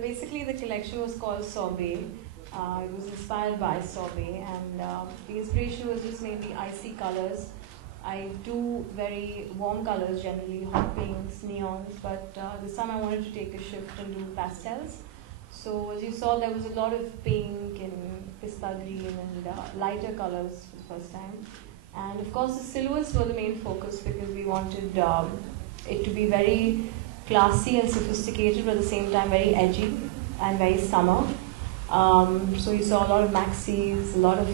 Basically, the collection was called Sorbet. It was inspired by Sorbet, and the inspiration was just mainly icy colors. I do very warm colors generally, hot pinks, neons, but this time I wanted to take a shift and do pastels. So as you saw, there was a lot of pink and pista green and lighter colors for the first time. And of course, the silhouettes were the main focus because we wanted it to be very classy and sophisticated, but at the same time very edgy and very summer. So you saw a lot of maxis, a lot of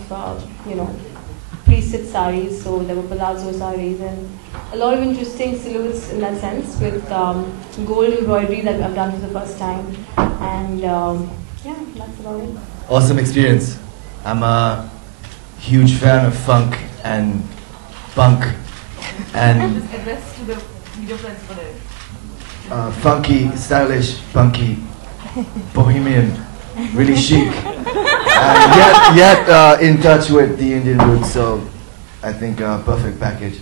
pre-sit saris. So there were palazzo saris and a lot of interesting silhouettes in that sense with gold embroidery that I've done for the first time. And yeah, that's about it. Awesome experience. I'm a huge fan of funk and punk and address to the video friends for it. Funky, stylish, punky, bohemian, really chic, yet in touch with the Indian roots. So I think perfect package.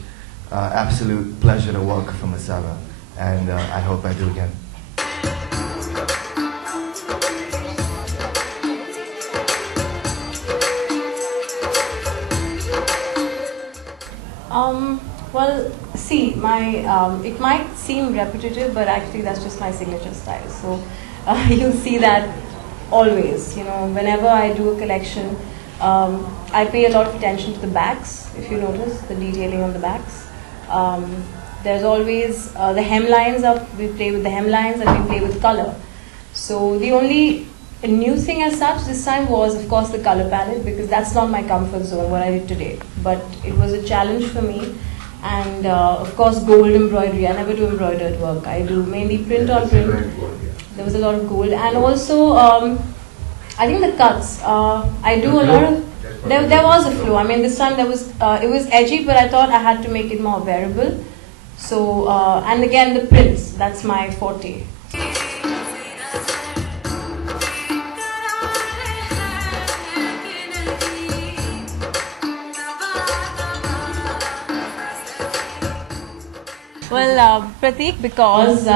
Absolute pleasure to work for Masaba, and I hope I do again. Well, see, it might seem repetitive, but actually that's just my signature style. So you'll see that always. Whenever I do a collection, I pay a lot of attention to the backs. If you notice the detailing on the backs, there's always the hemlines up. We play with the hemlines and we play with color. So the only new thing as such this time was, of course, the color palette, because that's not my comfort zone, what I did today. But it was a challenge for me. And of course, gold embroidery. I never do embroidered work. I do mainly print on print. There was a lot of gold. And also, I think the cuts. I do a lot of... There was a flow. I mean, this time it was edgy, but I thought I had to make it more wearable. So, and again, the prints. That's my forte. Well, Pratik, because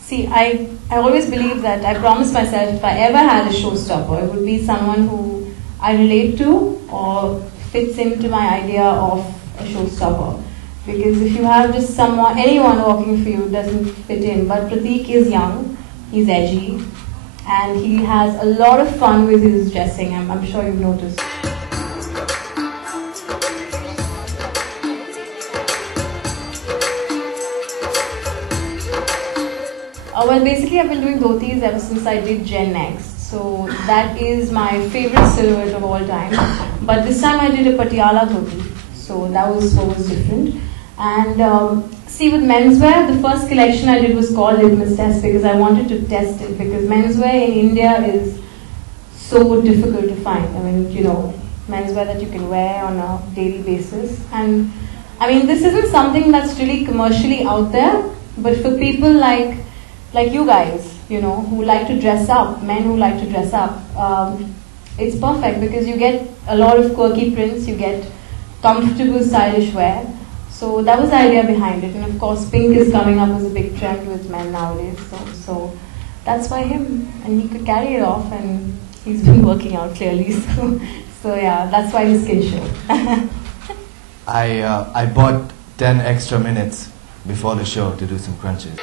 see, I always believe that I promised myself if I ever had a showstopper, it would be someone who I relate to or fits into my idea of a showstopper. Because if you have just anyone walking for you, it doesn't fit in. But Pratik is young, he's edgy, and he has a lot of fun with his dressing. I'm sure you've noticed. Well, basically I've been doing dhotis ever since I did Gen Next. So that is my favorite silhouette of all time. But this time I did a Patiala dhoti. So that was what was different. And see, with menswear, the first collection I did was called Litmus Test because I wanted to test it. Because menswear in India is so difficult to find. I mean, menswear that you can wear on a daily basis. And I mean, this isn't something that's really commercially out there. But for people like you guys, who like to dress up, men who like to dress up, it's perfect because you get a lot of quirky prints, you get comfortable, stylish wear. So that was the idea behind it. And of course, pink is coming up as a big trend with men nowadays. So that's why him. And he could carry it off, and he's been working out clearly. So yeah, that's why he's skin show. I bought 10 extra minutes before the show to do some crunches.